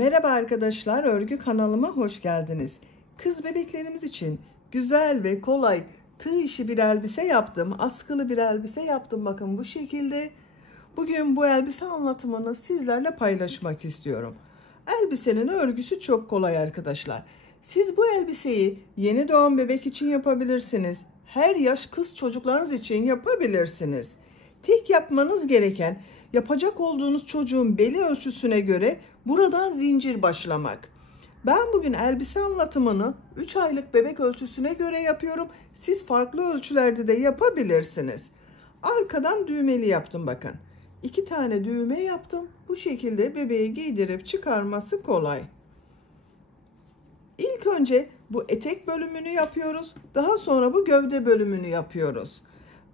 Merhaba arkadaşlar, örgü kanalıma hoş geldiniz. Kız bebeklerimiz için güzel ve kolay tığ işi bir elbise yaptım. Askılı bir elbise yaptım, bakın bu şekilde. Bugün bu elbise anlatımını sizlerle paylaşmak istiyorum. Elbisenin örgüsü çok kolay arkadaşlar. Siz bu elbiseyi yeni doğan bebek için yapabilirsiniz. Her yaş kız çocuklarınız için yapabilirsiniz. Tek yapmanız gereken, yapacak olduğunuz çocuğun beli ölçüsüne göre buradan zincir başlamak. Ben bugün elbise anlatımını 3 aylık bebek ölçüsüne göre yapıyorum. Siz farklı ölçülerde de yapabilirsiniz. Arkadan düğmeli yaptım, bakın. 2 tane düğme yaptım. Bu şekilde bebeği giydirip çıkarması kolay. İlk önce bu etek bölümünü yapıyoruz. Daha sonra bu gövde bölümünü yapıyoruz.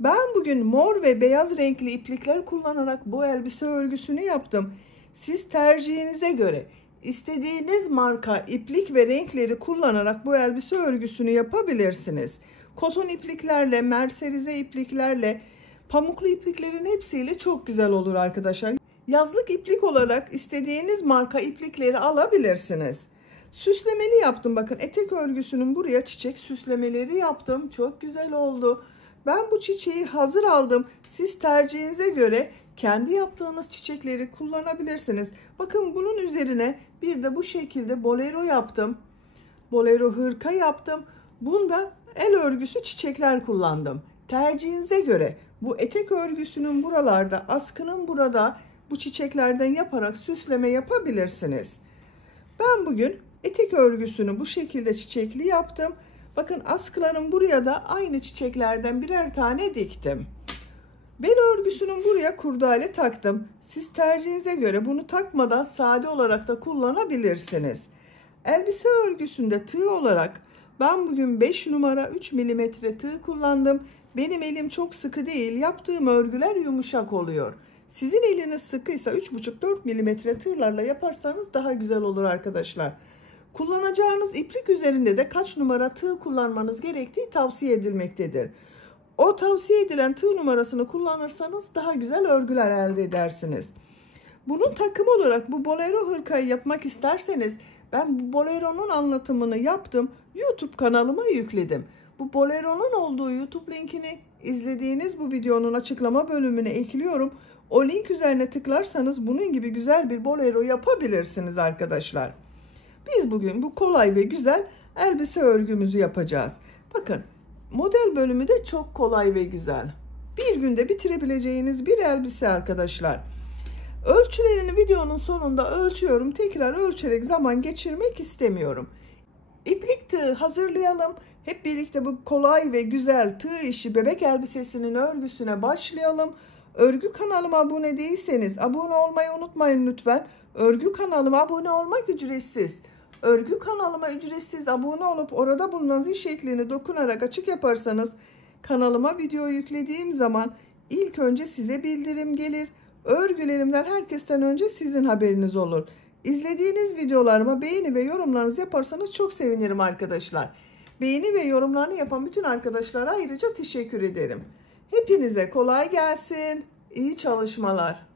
Ben bugün mor ve beyaz renkli iplikler kullanarak bu elbise örgüsünü yaptım. Siz tercihinize göre istediğiniz marka iplik ve renkleri kullanarak bu elbise örgüsünü yapabilirsiniz. Koton ipliklerle, merserize ipliklerle, pamuklu ipliklerin hepsiyle çok güzel olur arkadaşlar. Yazlık iplik olarak istediğiniz marka iplikleri alabilirsiniz. Süslemeli yaptım, bakın etek örgüsünün buraya çiçek süslemeleri yaptım. Çok güzel oldu. Ben bu çiçeği hazır aldım. Siz tercihinize göre kendi yaptığınız çiçekleri kullanabilirsiniz. Bakın bunun üzerine bir de bu şekilde bolero yaptım. Bolero hırka yaptım. Bunda el örgüsü çiçekler kullandım. Tercihinize göre bu etek örgüsünün buralarda, askının burada bu çiçeklerden yaparak süsleme yapabilirsiniz. Ben bugün etek örgüsünü bu şekilde çiçekli yaptım. Bakın askıların buraya da aynı çiçeklerden birer tane diktim. Bel örgüsünün buraya kurdale taktım. Siz tercihinize göre bunu takmadan sade olarak da kullanabilirsiniz. Elbise örgüsünde tığ olarak ben bugün 5 numara 3 milimetre tığ kullandım. Benim elim çok sıkı değil. Yaptığım örgüler yumuşak oluyor. Sizin eliniz sıkıysa 3,5-4 milimetre tığlarla yaparsanız daha güzel olur arkadaşlar. Kullanacağınız iplik üzerinde de kaç numara tığ kullanmanız gerektiği tavsiye edilmektedir. O tavsiye edilen tığ numarasını kullanırsanız daha güzel örgüler elde edersiniz. Bunun takım olarak bu bolero hırkayı yapmak isterseniz ben bu boleronun anlatımını yaptım. YouTube kanalıma yükledim. Bu boleronun olduğu YouTube linkini izlediğiniz bu videonun açıklama bölümüne ekliyorum. O link üzerine tıklarsanız bunun gibi güzel bir bolero yapabilirsiniz arkadaşlar. Biz bugün bu kolay ve güzel elbise örgümüzü yapacağız. Bakın model bölümü de çok kolay ve güzel. Bir günde bitirebileceğiniz bir elbise arkadaşlar. Ölçülerini videonun sonunda ölçüyorum. Tekrar ölçerek zaman geçirmek istemiyorum. İplik tığ hazırlayalım. Hep birlikte bu kolay ve güzel tığ işi bebek elbisesinin örgüsüne başlayalım. Örgü kanalıma abone değilseniz abone olmayı unutmayın lütfen. Örgü kanalıma abone olmak ücretsiz. Örgü kanalıma ücretsiz abone olup orada bulunan zil şeklini dokunarak açık yaparsanız kanalıma video yüklediğim zaman ilk önce size bildirim gelir. Örgülerimden herkesten önce sizin haberiniz olur. İzlediğiniz videolarıma beğeni ve yorumlarınızı yaparsanız çok sevinirim arkadaşlar. Beğeni ve yorumlarını yapan bütün arkadaşlara ayrıca teşekkür ederim. Hepinize kolay gelsin. İyi çalışmalar.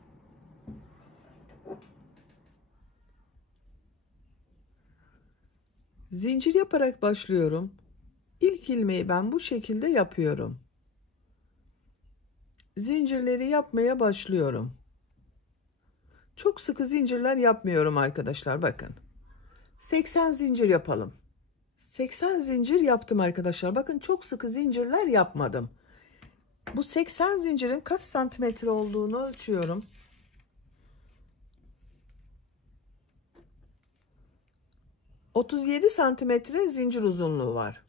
Zincir yaparak başlıyorum. İlk ilmeği ben bu şekilde yapıyorum. Zincirleri yapmaya başlıyorum. Çok sıkı zincirler yapmıyorum arkadaşlar, bakın. 80 zincir yapalım. 80 zincir yaptım arkadaşlar. Bakın çok sıkı zincirler yapmadım. Bu 80 zincirin kaç santimetre olduğunu ölçüyorum. ...37 santimetre zincir uzunluğu var.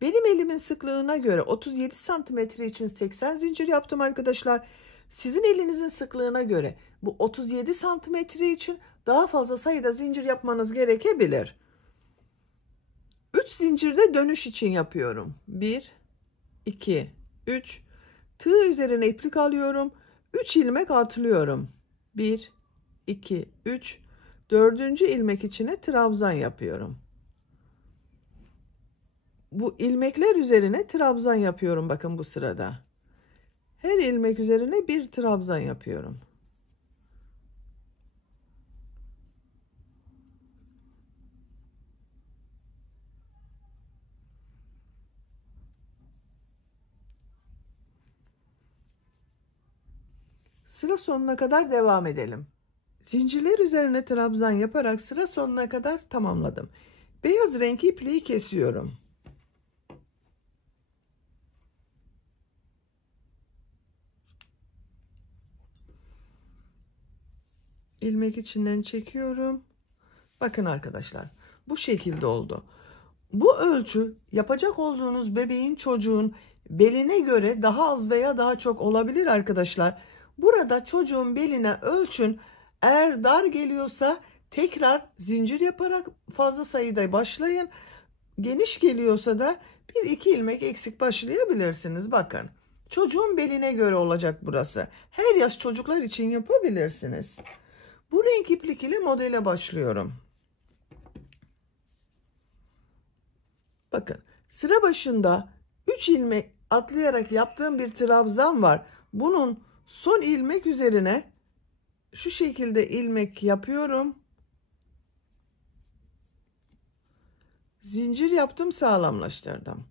Benim elimin sıklığına göre 37 santimetre için 80 zincir yaptım arkadaşlar. Sizin elinizin sıklığına göre bu 37 santimetre için daha fazla sayıda zincir yapmanız gerekebilir. 3 zincirde dönüş için yapıyorum. 1, 2, 3. Tığ üzerine iplik alıyorum. 3 ilmek atlıyorum. 1, 2, 3. 4. ilmek içine trabzan yapıyorum. Bu ilmekler üzerine trabzan yapıyorum, bakın bu sırada. Her ilmek üzerine bir trabzan yapıyorum. Sıra sonuna kadar devam edelim. Zincirler üzerine trabzan yaparak sıra sonuna kadar tamamladım. Beyaz renk ipliği kesiyorum. İlmek içinden çekiyorum. Bakın arkadaşlar, bu şekilde oldu. Bu ölçü yapacak olduğunuz bebeğin, çocuğun beline göre daha az veya daha çok olabilir arkadaşlar. Burada çocuğun beline ölçün. Eğer dar geliyorsa tekrar zincir yaparak fazla sayıda başlayın. Geniş geliyorsa da 1-2 ilmek eksik başlayabilirsiniz. Bakın, çocuğun beline göre olacak burası. Her yaş çocuklar için yapabilirsiniz. Bu renk iplik ile modele başlıyorum. Bakın, sıra başında 3 ilmek atlayarak yaptığım bir trabzan var. Bunun son ilmek üzerine şu şekilde ilmek yapıyorum. Zincir yaptım, sağlamlaştırdım.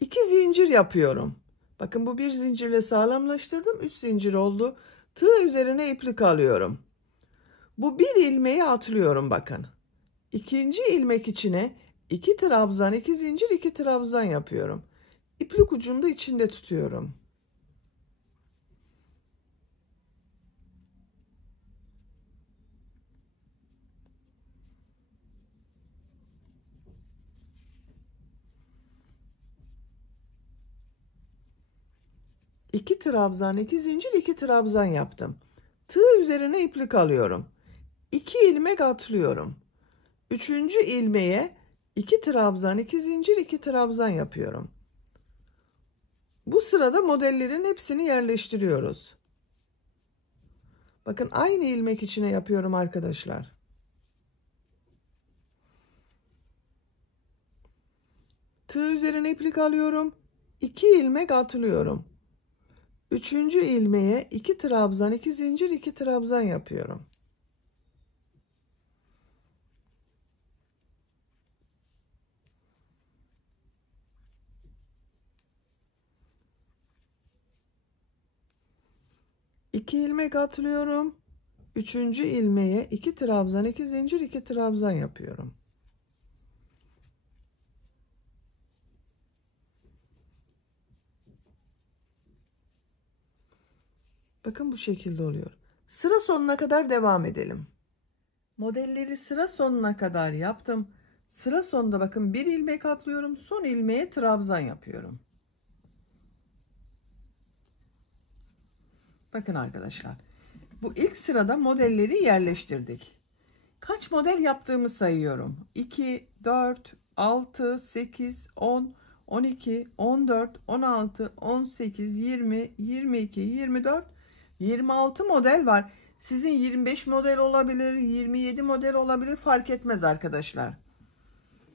2 zincir yapıyorum. Bakın, bu bir zincirle sağlamlaştırdım. 3 zincir oldu. Tığ üzerine iplik alıyorum. Bu bir ilmeği atlıyorum bakın. İkinci ilmek içine 2 trabzan, 2 zincir, 2 trabzan yapıyorum. İplik ucunu da içinde tutuyorum. İki trabzan, 2 zincir, 2 trabzan yaptım. Tığ üzerine iplik alıyorum. 2 ilmek atlıyorum. Üçüncü ilmeğe 2 trabzan, 2 zincir, 2 trabzan yapıyorum. Bu sırada modellerin hepsini yerleştiriyoruz. Bakın, aynı ilmek içine yapıyorum arkadaşlar. Tığ üzerine iplik alıyorum. 2 ilmek atlıyorum. Üçüncü ilmeğe 2 trabzan, 2 zincir, 2 trabzan yapıyorum. İki ilmek atlıyorum. Üçüncü ilmeğe 2 trabzan, 2 zincir, 2 trabzan yapıyorum. Bakın, bu şekilde oluyor. Sıra sonuna kadar devam edelim. Modelleri sıra sonuna kadar yaptım. Sıra sonunda bakın, bir ilmek atlıyorum. Son ilmeğe trabzan yapıyorum. Bakın arkadaşlar. Bu ilk sırada modelleri yerleştirdik. Kaç model yaptığımı sayıyorum. 2, 4, 6, 8, 10, 12, 14, 16, 18, 20, 22, 24, 26 model var. Sizin 25 model olabilir, 27 model olabilir, fark etmez arkadaşlar.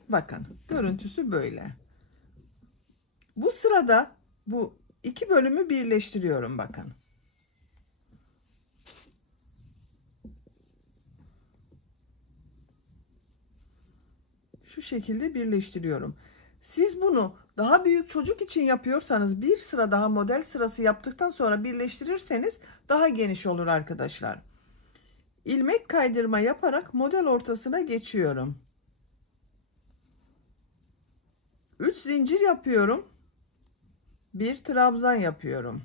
Bakın, görüntüsü böyle. Bu sırada bu iki bölümü birleştiriyorum bakın. Şu şekilde birleştiriyorum. Siz bunu daha büyük çocuk için yapıyorsanız bir sıra daha model sırası yaptıktan sonra birleştirirseniz daha geniş olur arkadaşlar. İlmek kaydırma yaparak model ortasına geçiyorum. 3 zincir yapıyorum. Bir trabzan yapıyorum.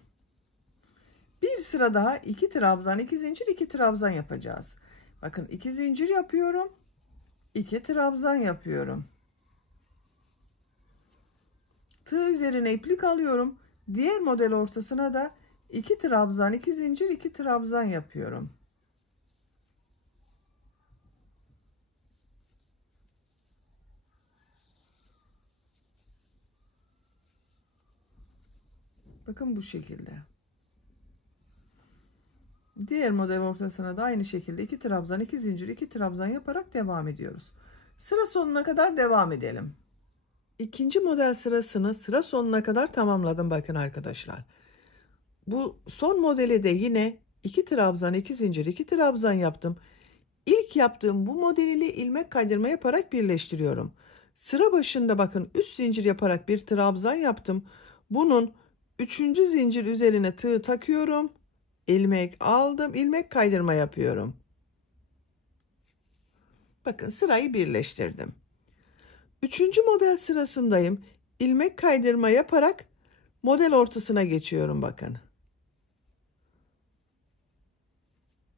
Bir sıra daha 2 trabzan, 2 zincir, 2 trabzan yapacağız. Bakın, 2 zincir yapıyorum. 2 trabzan yapıyorum. Tığ üzerine iplik alıyorum. Diğer model ortasına da 2 trabzan, 2 zincir, 2 trabzan yapıyorum. Bakın, bu şekilde. Diğer model ortasına da aynı şekilde 2 trabzan, 2 zincir, 2 trabzan yaparak devam ediyoruz. Sıra sonuna kadar devam edelim. İkinci model sırasını sıra sonuna kadar tamamladım bakın arkadaşlar. Bu son modele de yine 2 trabzan, 2 zincir, 2 trabzan yaptım. İlk yaptığım bu modeli ilmek kaydırma yaparak birleştiriyorum. Sıra başında bakın 3 zincir yaparak bir trabzan yaptım. Bunun Üçüncü zincir üzerine tığ takıyorum. İlmek aldım. İlmek kaydırma yapıyorum. Bakın sırayı birleştirdim. Üçüncü model sırasındayım. İlmek kaydırma yaparak model ortasına geçiyorum bakın.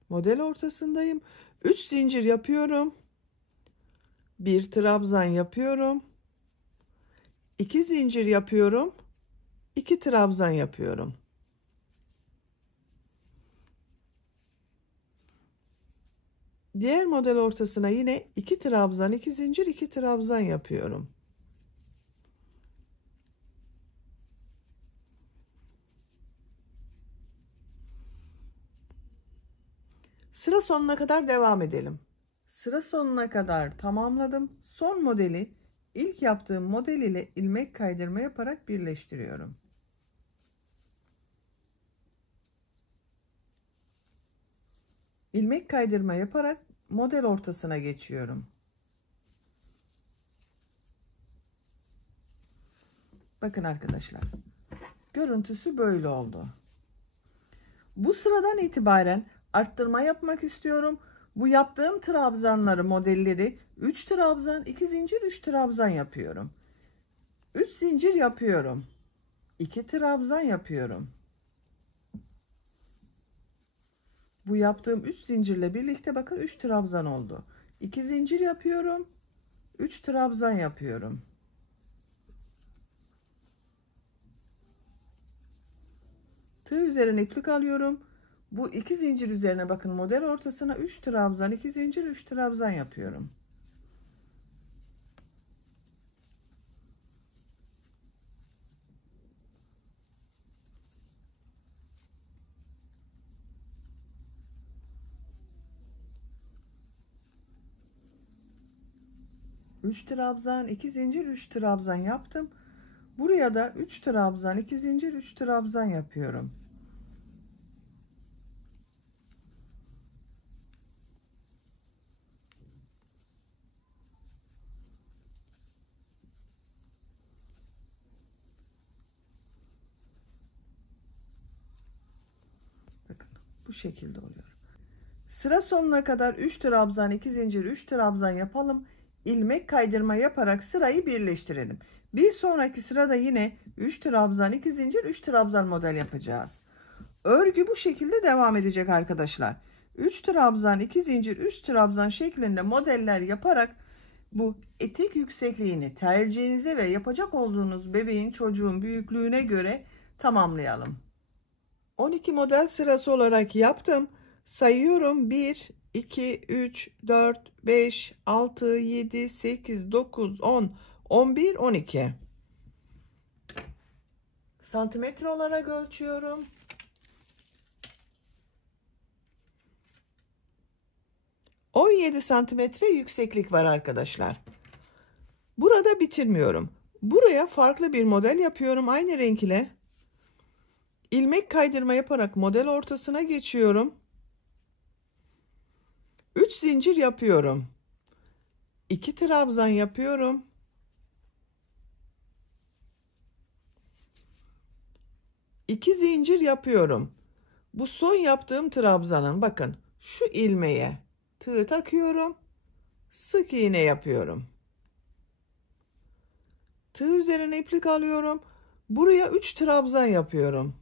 Model ortasındayım. 3 zincir yapıyorum. 1 trabzan yapıyorum. 2 zincir yapıyorum. 2 trabzan yapıyorum. Diğer model ortasına yine 2 trabzan, 2 zincir, 2 trabzan yapıyorum. Sıra sonuna kadar devam edelim. Sıra sonuna kadar tamamladım. Son modeli ilk yaptığım model ile ilmek kaydırma yaparak birleştiriyorum. İlmek kaydırma yaparak model ortasına geçiyorum. Bakın arkadaşlar. Görüntüsü böyle oldu. Bu sıradan itibaren arttırma yapmak istiyorum. Bu yaptığım trabzanları, modelleri 3 trabzan, 2 zincir, 3 trabzan yapıyorum. 3 zincir yapıyorum. 2 trabzan yapıyorum. Bu yaptığım 3 zincirle birlikte bakın 3 trabzan oldu. 2 zincir yapıyorum. 3 trabzan yapıyorum. Tığ üzerine iplik alıyorum. Bu 2 zincir üzerine bakın model ortasına 3 trabzan, 2 zincir, 3 trabzan yapıyorum. Üç trabzan, 2 zincir, 3 trabzan yaptım. Buraya da 3 trabzan, 2 zincir, 3 trabzan yapıyorum. Bakın bu şekilde oluyor. Sıra sonuna kadar 3 trabzan, 2 zincir, 3 trabzan yapalım. İlmek kaydırma yaparak sırayı birleştirelim. Bir sonraki sırada yine 3 trabzan, 2 zincir, 3 trabzan model yapacağız. Örgü bu şekilde devam edecek arkadaşlar. 3 trabzan, 2 zincir, 3 trabzan şeklinde modeller yaparak bu etek yüksekliğini tercihinize ve yapacak olduğunuz bebeğin, çocuğun büyüklüğüne göre tamamlayalım. 12 model sırası olarak yaptım. Sayıyorum: 1, 2, 3, 4, 5, 6, 7, 8, 9, 10, 11, 12. Santimetre olarak ölçüyorum. 17 santimetre yükseklik var arkadaşlar. Burada bitirmiyorum. Buraya farklı bir model yapıyorum aynı renk ile. İlmek kaydırma yaparak model ortasına geçiyorum. 3 zincir yapıyorum. 2 trabzan yapıyorum. 2 zincir yapıyorum. Bu son yaptığım trabzanın bakın şu ilmeğe tığ takıyorum. Sık iğne yapıyorum. Tığ üzerine iplik alıyorum. Buraya 3 trabzan yapıyorum.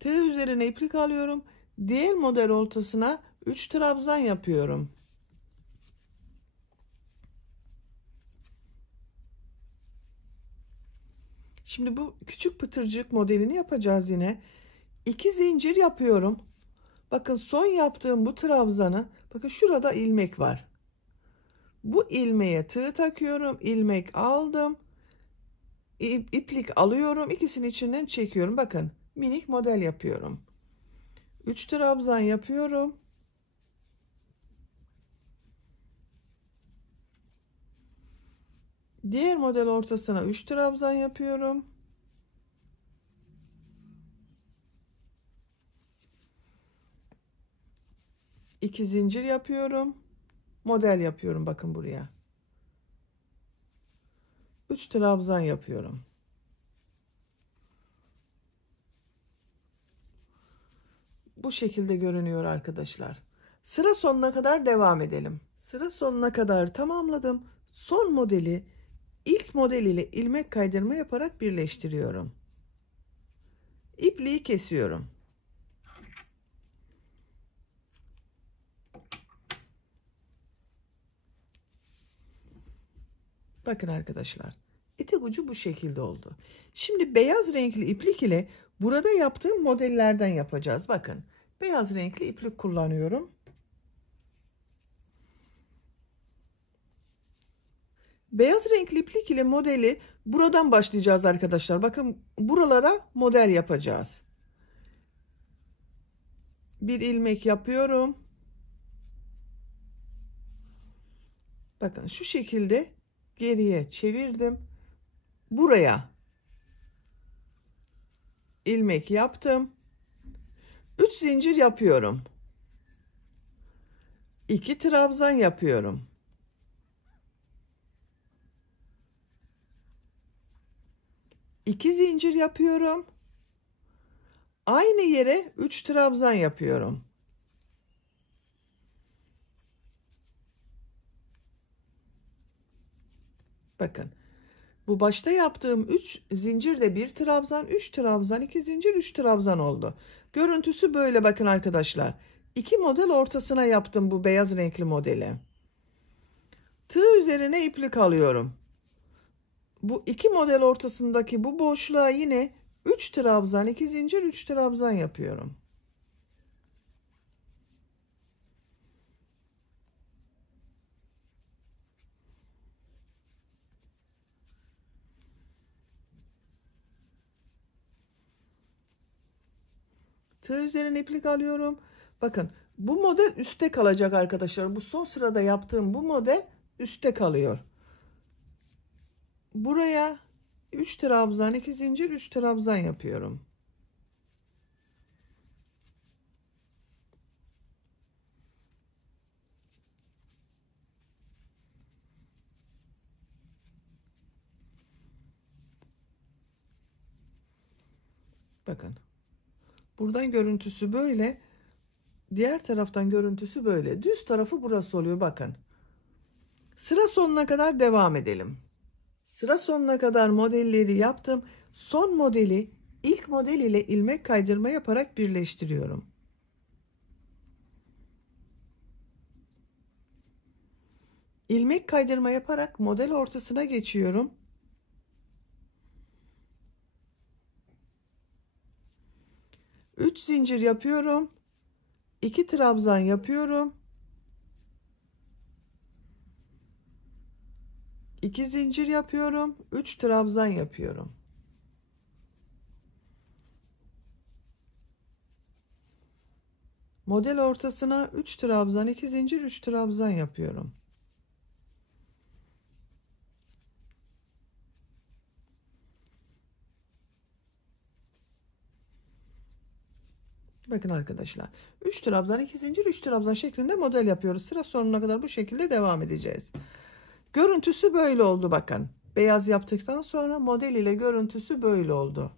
Tığ üzerine iplik alıyorum. Diğer model ortasına 3 trabzan yapıyorum. Şimdi bu küçük pıtırcık modelini yapacağız yine. 2 zincir yapıyorum. Bakın son yaptığım bu trabzanı, bakın şurada ilmek var. Bu ilmeğe tığ takıyorum. İlmek aldım. İplik alıyorum. İkisini içinden çekiyorum. Bakın minik model yapıyorum. 3 trabzan yapıyorum. Diğer model ortasına 3 trabzan yapıyorum. İki zincir yapıyorum. Model yapıyorum bakın buraya. 3 trabzan yapıyorum. Bu şekilde görünüyor arkadaşlar. Sıra sonuna kadar devam edelim. Sıra sonuna kadar tamamladım. Son modeli ilk model ile ilmek kaydırma yaparak birleştiriyorum. İpliği kesiyorum. Bakın arkadaşlar, etek ucu bu şekilde oldu. Şimdi beyaz renkli iplik ile burada yaptığım modellerden yapacağız. Bakın, beyaz renkli iplik kullanıyorum. Beyaz renkli iplik ile modeli buradan başlayacağız arkadaşlar. Bakın, buralara model yapacağız. Bir ilmek yapıyorum. Bakın şu şekilde geriye çevirdim. Buraya ilmek yaptım. 3 zincir yapıyorum. 2 trabzan yapıyorum. 2 zincir yapıyorum. Aynı yere 3 trabzan yapıyorum. Bakın. Bu başta yaptığım 3 zincirde 1 trabzan, 3 trabzan, 2 zincir, 3 trabzan oldu. Görüntüsü böyle bakın arkadaşlar. 2 model ortasına yaptım bu beyaz renkli modeli. Tığ üzerine iplik alıyorum. Bu 2 model ortasındaki bu boşluğa yine 3 trabzan, 2 zincir, 3 trabzan yapıyorum. Tığ üzerine iplik alıyorum. Bakın, bu model üstte kalacak arkadaşlar. Bu son sırada yaptığım bu model üstte kalıyor. Buraya 3 trabzan, 2 zincir, 3 trabzan yapıyorum. Bakın. Buradan görüntüsü böyle. Diğer taraftan görüntüsü böyle. Düz tarafı burası oluyor bakın. Sıra sonuna kadar devam edelim. Sıra sonuna kadar modelleri yaptım. Son modeli ilk model ile ilmek kaydırma yaparak birleştiriyorum. İlmek kaydırma yaparak model ortasına geçiyorum. Üç zincir yapıyorum. 2 trabzan yapıyorum. 2 zincir yapıyorum. 3 trabzan yapıyorum. Model ortasına 3 trabzan, 2 zincir, 3 trabzan yapıyorum. Bakın arkadaşlar, 3 trabzan, 2 zincir, 3 trabzan şeklinde model yapıyoruz. Sıra sonuna kadar bu şekilde devam edeceğiz. Görüntüsü böyle oldu bakın. Beyaz yaptıktan sonra model ile görüntüsü böyle oldu.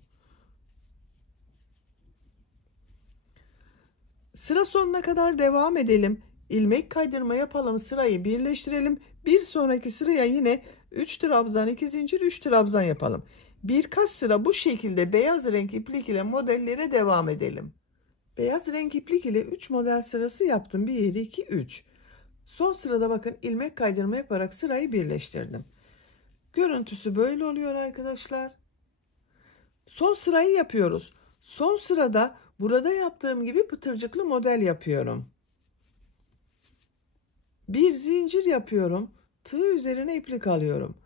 Sıra sonuna kadar devam edelim. İlmek kaydırma yapalım. Sırayı birleştirelim. Bir sonraki sıraya yine 3 trabzan, 2 zincir, 3 trabzan yapalım. Birkaç sıra bu şekilde beyaz renk iplik ile modellere devam edelim. Beyaz renk iplik ile 3 model sırası yaptım. 1, 2, 3. Son sırada bakın ilmek kaydırma yaparak sırayı birleştirdim. Görüntüsü böyle oluyor arkadaşlar. Son sırayı yapıyoruz. Son sırada burada yaptığım gibi pıtırcıklı model yapıyorum. Bir zincir yapıyorum. Tığ üzerine iplik alıyorum.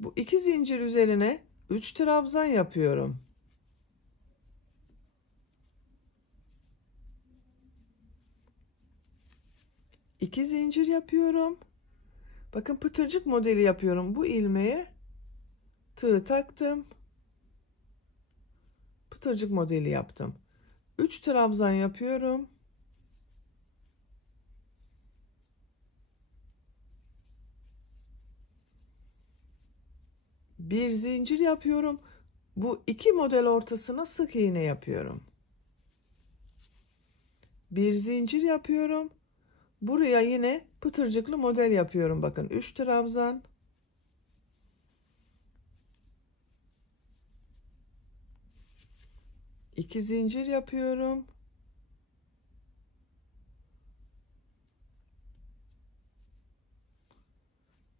Bu 2 zincir üzerine 3 trabzan yapıyorum. İki zincir yapıyorum. Bakın pıtırcık modeli yapıyorum. Bu ilmeğe tığ taktım. Pıtırcık modeli yaptım. 3 trabzan yapıyorum. Bir zincir yapıyorum. Bu iki model ortasına sık iğne yapıyorum. Bir zincir yapıyorum. Buraya yine pıtırcıklı model yapıyorum. Bakın 3 trabzan. İki zincir yapıyorum.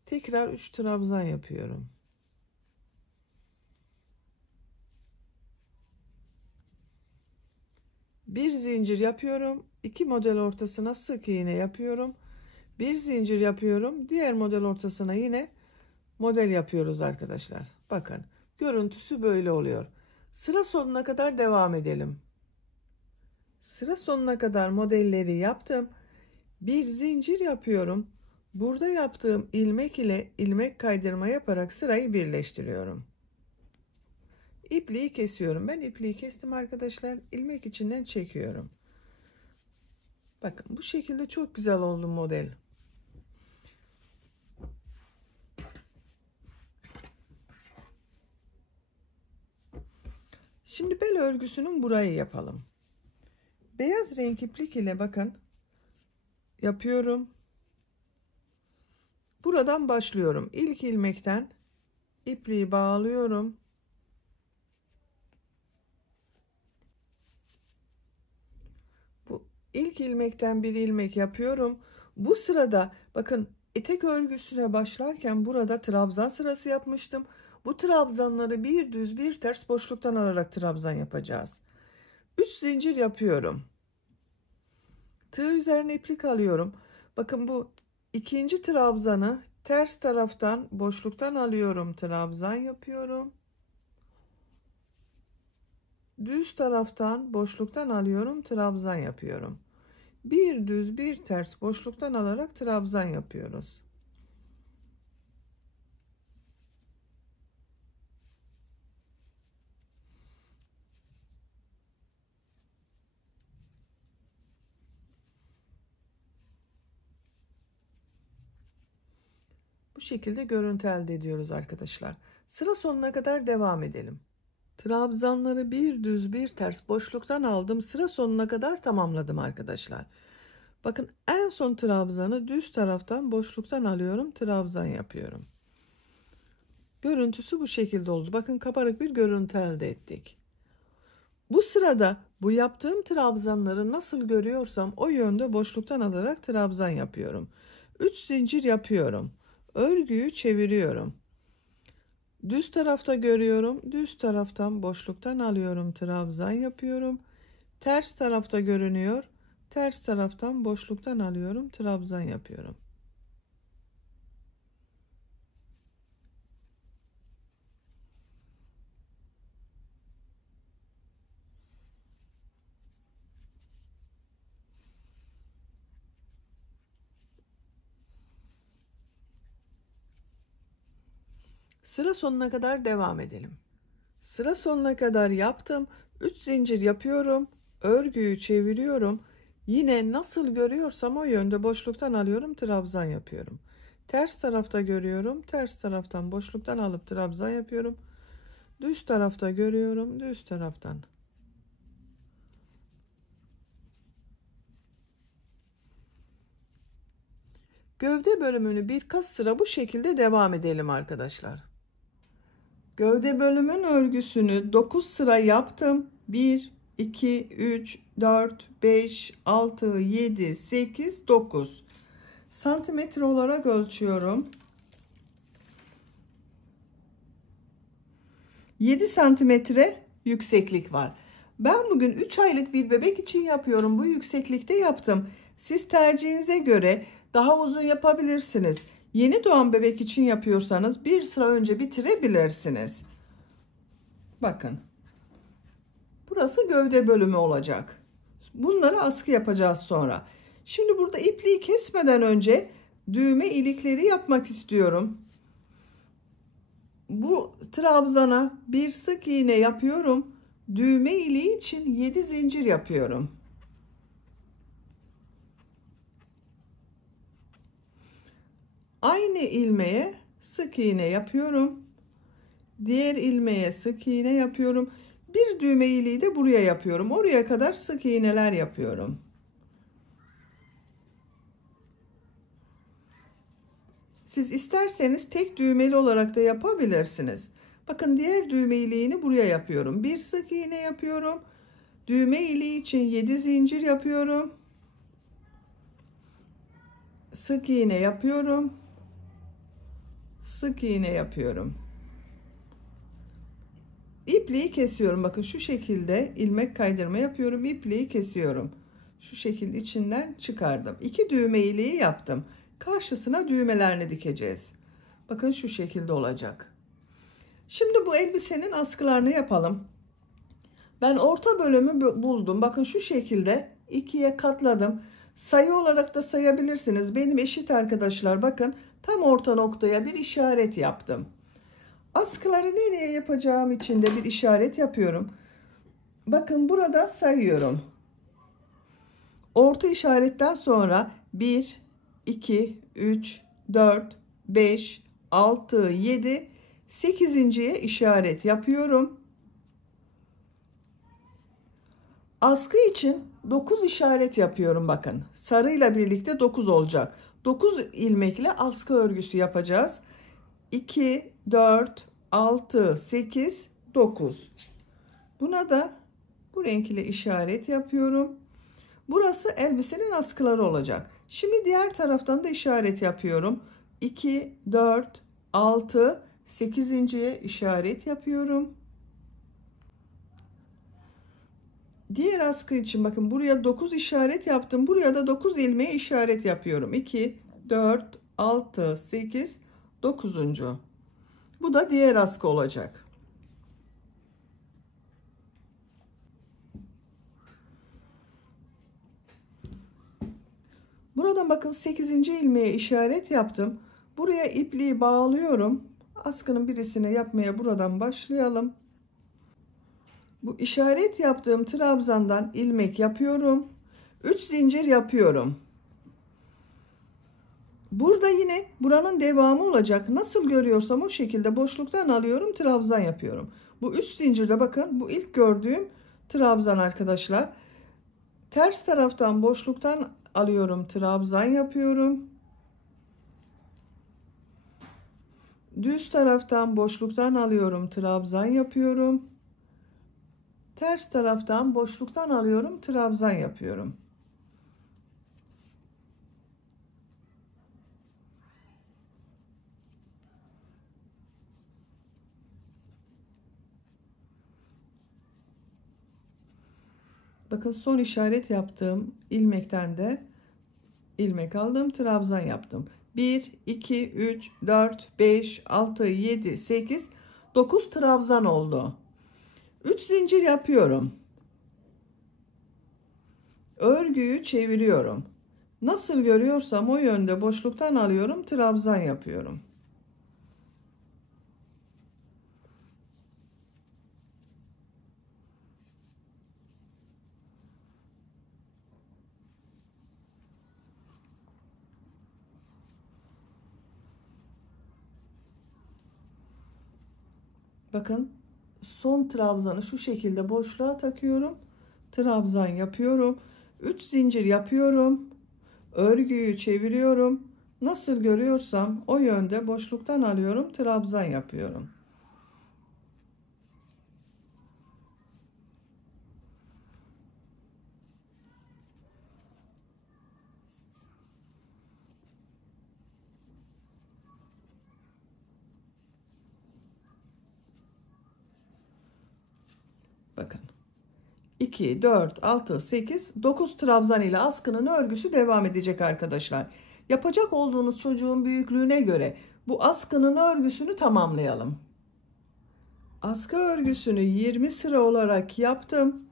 Tekrar 3 trabzan yapıyorum. Bir zincir yapıyorum. İki model ortasına sık iğne yapıyorum. Bir zincir yapıyorum. Diğer model ortasına yine model yapıyoruz arkadaşlar. Bakın görüntüsü böyle oluyor. Sıra sonuna kadar devam edelim. Sıra sonuna kadar modelleri yaptım. Bir zincir yapıyorum. Burada yaptığım ilmek ile ilmek kaydırma yaparak sırayı birleştiriyorum. İpliği kesiyorum. Ben ipliği kestim arkadaşlar. İlmek içinden çekiyorum. Bakın bu şekilde çok güzel oldu model. Şimdi bel örgüsünün burayı yapalım. Beyaz renk iplik ile bakın yapıyorum. Buradan başlıyorum. İlk ilmekten ipliği bağlıyorum. Bu ilk ilmekten bir ilmek yapıyorum. Bu sırada bakın etek örgüsüne başlarken burada trabzan sırası yapmıştım. Bu trabzanları bir düz bir ters boşluktan alarak trabzan yapacağız. 3 zincir yapıyorum. Tığ üzerine iplik alıyorum. Bakın bu ikinci trabzanı ters taraftan boşluktan alıyorum. Trabzan yapıyorum. Düz taraftan boşluktan alıyorum. Trabzan yapıyorum. Bir düz bir ters boşluktan alarak trabzan yapıyoruz. Bu şekilde görüntü elde ediyoruz arkadaşlar. Sıra sonuna kadar devam edelim. Trabzanları bir düz bir ters boşluktan aldım. Sıra sonuna kadar tamamladım arkadaşlar. Bakın en son trabzanı düz taraftan boşluktan alıyorum. Trabzan yapıyorum. Görüntüsü bu şekilde oldu. Bakın kabarık bir görüntü elde ettik. Bu sırada bu yaptığım trabzanları nasıl görüyorsam o yönde boşluktan alarak trabzan yapıyorum. 3 zincir yapıyorum. Örgüyü çeviriyorum. Düz tarafta görüyorum. Düz taraftan boşluktan alıyorum. Trabzan yapıyorum. Ters tarafta görünüyor. Ters taraftan boşluktan alıyorum. Trabzan yapıyorum. Sıra sonuna kadar devam edelim. Sıra sonuna kadar yaptım. 3 zincir yapıyorum. Örgüyü çeviriyorum. Yine nasıl görüyorsam o yönde boşluktan alıyorum. Trabzan yapıyorum. Ters tarafta görüyorum. Ters taraftan boşluktan alıp trabzan yapıyorum. Düz tarafta görüyorum. Düz taraftan. Gövde bölümünü birkaç sıra bu şekilde devam edelim arkadaşlar. Gövde bölümün örgüsünü 9 sıra yaptım. 1, 2, 3, 4, 5, 6, 7, 8, 9. Santimetre olarak ölçüyorum. 7 santimetre yükseklik var. Ben bugün 3 aylık bir bebek için yapıyorum. Bu yükseklikte yaptım. Siz tercihinize göre daha uzun yapabilirsiniz. Yeni doğan bebek için yapıyorsanız bir sıra önce bitirebilirsiniz. Bakın. Burası gövde bölümü olacak. Bunları askı yapacağız sonra. Şimdi burada ipliği kesmeden önce düğme ilikleri yapmak istiyorum. Bu trabzana bir sık iğne yapıyorum. Düğme iliği için 7 zincir yapıyorum. Aynı ilmeğe sık iğne yapıyorum. Diğer ilmeğe sık iğne yapıyorum. Bir düğme iyiliği de buraya yapıyorum. Oraya kadar sık iğneler yapıyorum. Siz isterseniz tek düğmeli olarak da yapabilirsiniz. Bakın diğer düğme iliğini buraya yapıyorum. Bir sık iğne yapıyorum. Düğme iliği için 7 zincir yapıyorum. Sık iğne yapıyorum. Sık iğne yapıyorum. İpliği kesiyorum. Bakın şu şekilde ilmek kaydırma yapıyorum. İpliği kesiyorum. Şu şekilde içinden çıkardım. 2 düğme iliği yaptım. Karşısına düğmelerini dikeceğiz. Bakın şu şekilde olacak. Şimdi bu elbisenin askılarını yapalım. Ben orta bölümü buldum. Bakın şu şekilde 2'ye katladım. Sayı olarak da sayabilirsiniz. Benim eşit arkadaşlar. Bakın tam orta noktaya bir işaret yaptım. Askıları nereye yapacağım için de bir işaret yapıyorum. Bakın burada sayıyorum. Orta işaretten sonra 1, 2, 3, 4, 5, 6, 7, 8.'ye işaret yapıyorum. Askı için 9 işaret yapıyorum bakın. Sarıyla birlikte 9 olacak. 9 ilmekle askı örgüsü yapacağız. 2, 4, 6, 8, 9. Buna da bu renk ile işaret yapıyorum. Burası elbisenin askıları olacak. Şimdi diğer taraftan da işaret yapıyorum. 2, 4, 6, 8.'ye işaret yapıyorum. Diğer askı için bakın buraya 9 işaret yaptım. Buraya da 9 ilmeğe işaret yapıyorum. 2, 4, 6, 8, 9. Bu da diğer askı olacak. Buradan bakın 8. ilmeğe işaret yaptım. Buraya ipliği bağlıyorum. Askının birisini yapmaya buradan başlayalım. Bu işaret yaptığım trabzandan ilmek yapıyorum. 3 zincir yapıyorum. Burada yine buranın devamı olacak. Nasıl görüyorsam o şekilde boşluktan alıyorum, trabzan yapıyorum. Bu 3 zincirde bakın bu ilk gördüğüm trabzan arkadaşlar. Ters taraftan boşluktan alıyorum, trabzan yapıyorum. Düz taraftan boşluktan alıyorum, trabzan yapıyorum. Ters taraftan boşluktan alıyorum, trabzan yapıyorum. Bakın son işaret yaptığım ilmekten de ilmek aldım, trabzan yaptım. 1, 2, 3, 4, 5, 6, 7, 8, 9 trabzan oldu. 3 zincir yapıyorum. Örgüyü çeviriyorum. Nasıl görüyorsam o yönde boşluktan alıyorum, trabzan yapıyorum. Bakın son trabzanı şu şekilde boşluğa takıyorum. Trabzan yapıyorum. 3 zincir yapıyorum. Örgüyü çeviriyorum. Nasıl görüyorsam o yönde boşluktan alıyorum. Trabzan yapıyorum. Bakın. 2, 4, 6, 8, 9 trabzan ile askının örgüsü devam edecek arkadaşlar. Yapacak olduğunuz çocuğun büyüklüğüne göre bu askının örgüsünü tamamlayalım. Askı örgüsünü 20 sıra olarak yaptım.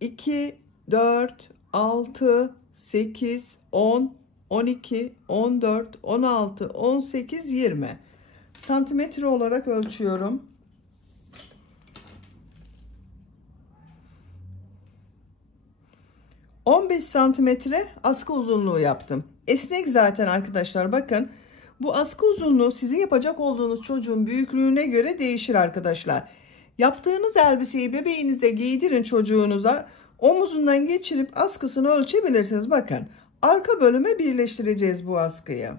2, 4, 6, 8, 10, 12, 14, 16, 18, 20 santimetre olarak ölçüyorum. 15 santimetre askı uzunluğu yaptım. Esnek zaten arkadaşlar, bakın Bu askı uzunluğu sizin yapacak olduğunuz çocuğun büyüklüğüne göre değişir arkadaşlar. Yaptığınız elbiseyi bebeğinize giydirin çocuğunuza. Omuzundan geçirip askısını ölçebilirsiniz. Bakın, arka bölüme birleştireceğiz bu askıyı.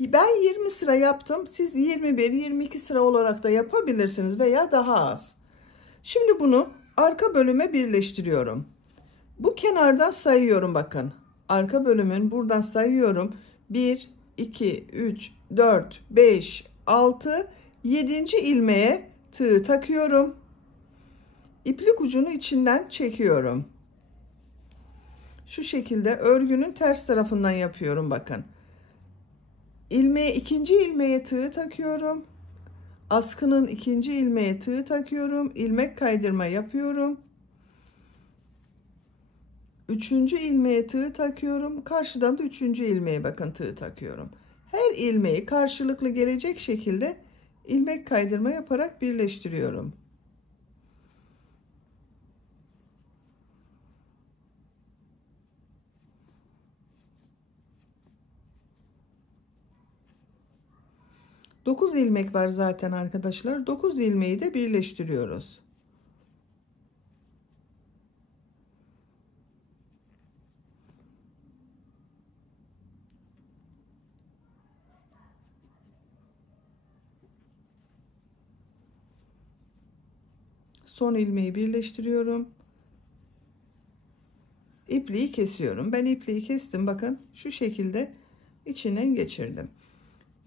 Ben 20 sıra yaptım. Siz 21-22 sıra olarak da yapabilirsiniz veya daha az. Şimdi bunu arka bölüme birleştiriyorum. Bu kenardan sayıyorum bakın. Arka bölümün buradan sayıyorum. 1, 2, 3, 4, 5, 6, 7. ilmeğe tığ takıyorum. İplik ucunu içinden çekiyorum. Şu şekilde örgünün ters tarafından yapıyorum bakın. İkinci ilmeğe tığ takıyorum. Askının ikinci ilmeğe tığ takıyorum. İlmek kaydırma yapıyorum. Üçüncü ilmeğe tığ takıyorum. Karşıdan da üçüncü ilmeğe bakın tığ takıyorum. Her ilmeği karşılıklı gelecek şekilde ilmek kaydırma yaparak birleştiriyorum. Dokuz ilmek var zaten arkadaşlar. 9 ilmeği de birleştiriyoruz. Son ilmeği birleştiriyorum. İpliği kesiyorum. Ben ipliği kestim. Bakın şu şekilde içinden geçirdim.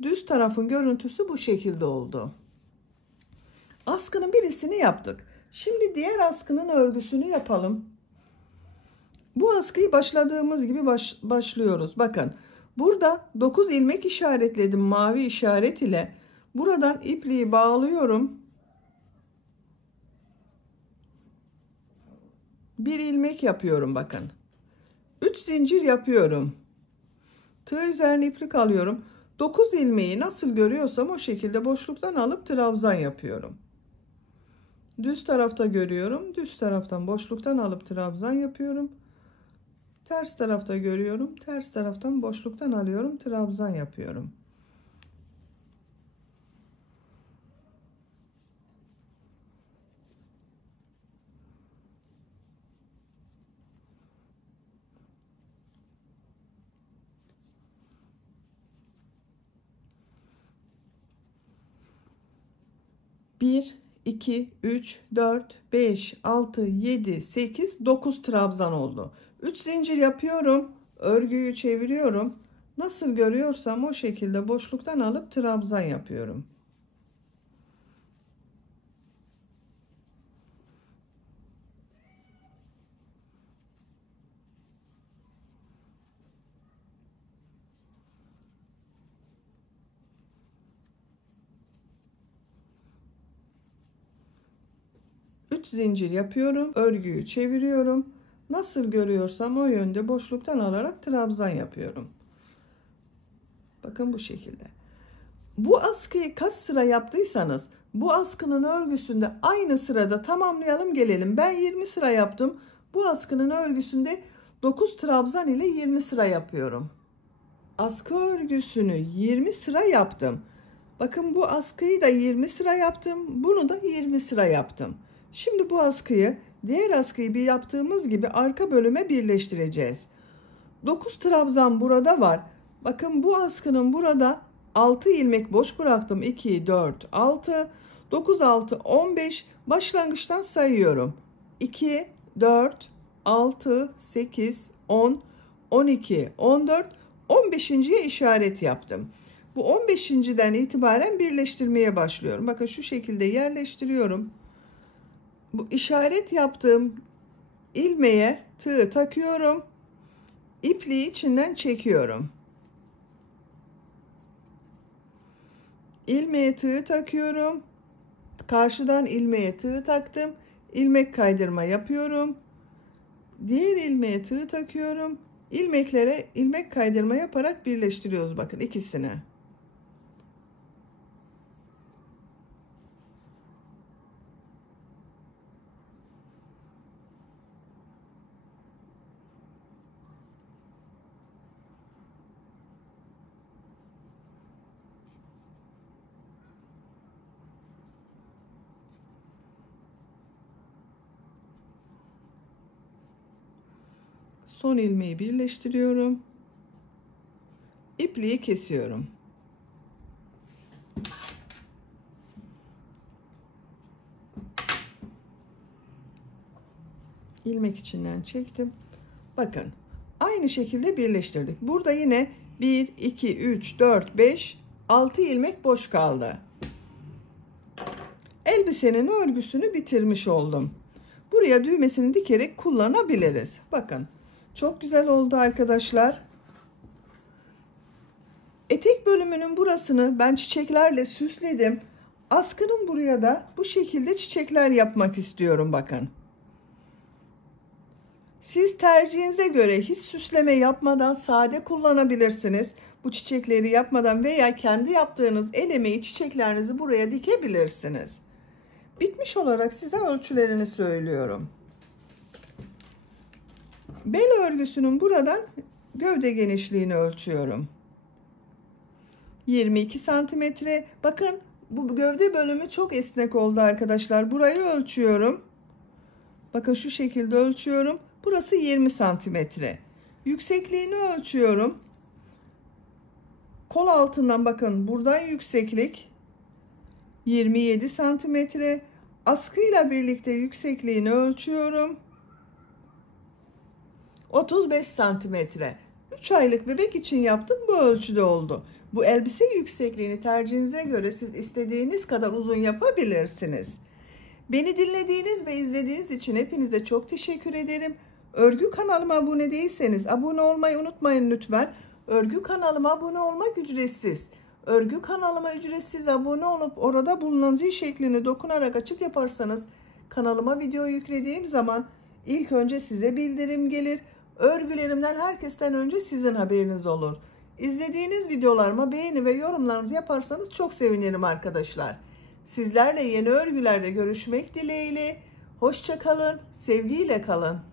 Düz tarafın görüntüsü bu şekilde oldu. Askının birisini yaptık. Şimdi diğer askının örgüsünü yapalım. Bu askıyı başladığımız gibi başlıyoruz. Bakın burada 9 ilmek işaretledim mavi işaret ile. Buradan ipliği bağlıyorum. Bir ilmek yapıyorum bakın. 3 zincir yapıyorum. Tığ üzerine iplik alıyorum. 9 ilmeği nasıl görüyorsam o şekilde boşluktan alıp trabzan yapıyorum. Düz tarafta görüyorum. Düz taraftan boşluktan alıp trabzan yapıyorum. Ters tarafta görüyorum. Ters taraftan boşluktan alıyorum. Trabzan yapıyorum. Bir, 2, 3, 4, 5, 6, 7, 8, 9 trabzan oldu. 3 zincir yapıyorum. Örgüyü çeviriyorum. Nasıl görüyorsam o şekilde boşluktan alıp trabzan yapıyorum. Üç zincir yapıyorum. Örgüyü çeviriyorum. Nasıl görüyorsam o yönde boşluktan alarak trabzan yapıyorum. Bakın bu şekilde. Bu askıyı kaç sıra yaptıysanız bu askının örgüsünde aynı sırada tamamlayalım gelelim. Ben 20 sıra yaptım. Bu askının örgüsünde 9 trabzan ile 20 sıra yapıyorum. Askı örgüsünü 20 sıra yaptım. Bakın bu askıyı da 20 sıra yaptım. Bunu da 20 sıra yaptım. Şimdi bu askıyı diğer askıyı bir yaptığımız gibi arka bölüme birleştireceğiz. 9 trabzan burada var. Bakın bu askının burada 6 ilmek boş bıraktım. 2, 4, 6, 9, 6, 15. Başlangıçtan sayıyorum. 2, 4, 6, 8, 10, 12, 14, 15.'ye işaret yaptım. Bu 15.'den itibaren birleştirmeye başlıyorum. Bakın şu şekilde yerleştiriyorum. Bu işaret yaptığım ilmeğe tığ takıyorum. İpliği içinden çekiyorum. İlmeğe tığ takıyorum. Karşıdan ilmeğe tığ taktım. İlmek kaydırma yapıyorum. Diğer ilmeğe tığ takıyorum. İlmeklere ilmek kaydırma yaparak birleştiriyoruz bakın ikisini. Son ilmeği birleştiriyorum. İpliği kesiyorum. İlmek içinden çektim. Bakın aynı şekilde birleştirdik. Burada yine 1, 2, 3, 4, 5, 6 ilmek boş kaldı. Elbisenin örgüsünü bitirmiş oldum. Buraya düğmesini dikerek kullanabiliriz. Bakın çok güzel oldu arkadaşlar. Etek bölümünün burasını ben çiçeklerle süsledim. Askının buraya da bu şekilde çiçekler yapmak istiyorum bakın. Siz tercihinize göre hiç süsleme yapmadan sade kullanabilirsiniz. Bu çiçekleri yapmadan veya kendi yaptığınız el emeği çiçeklerinizi buraya dikebilirsiniz. Bitmiş olarak size ölçülerini söylüyorum. Bel örgüsünün buradan gövde genişliğini ölçüyorum. 22 santimetre. Bakın bu gövde bölümü çok esnek oldu arkadaşlar. Burayı ölçüyorum. Bakın şu şekilde ölçüyorum. Burası 20 santimetre. Yüksekliğini ölçüyorum. Kol altından bakın buradan yükseklik 27 santimetre. Askıyla birlikte yüksekliğini ölçüyorum. 35 santimetre. 3 aylık bebek için yaptım, bu ölçüde oldu. Bu elbise yüksekliğini tercihinize göre siz istediğiniz kadar uzun yapabilirsiniz. Beni dinlediğiniz ve izlediğiniz için hepinize çok teşekkür ederim. Örgü kanalıma abone değilseniz abone olmayı unutmayın lütfen. Örgü kanalıma abone olmak ücretsiz. Örgü kanalıma ücretsiz abone olup orada bulunan zil şeklini dokunarak açık yaparsanız kanalıma video yüklediğim zaman ilk önce size bildirim gelir. Örgülerimden herkesten önce sizin haberiniz olur. İzlediğiniz videolarıma beğeni ve yorumlarınızı yaparsanız çok sevinirim arkadaşlar. Sizlerle yeni örgülerde görüşmek dileğiyle. Hoşça kalın, sevgiyle kalın.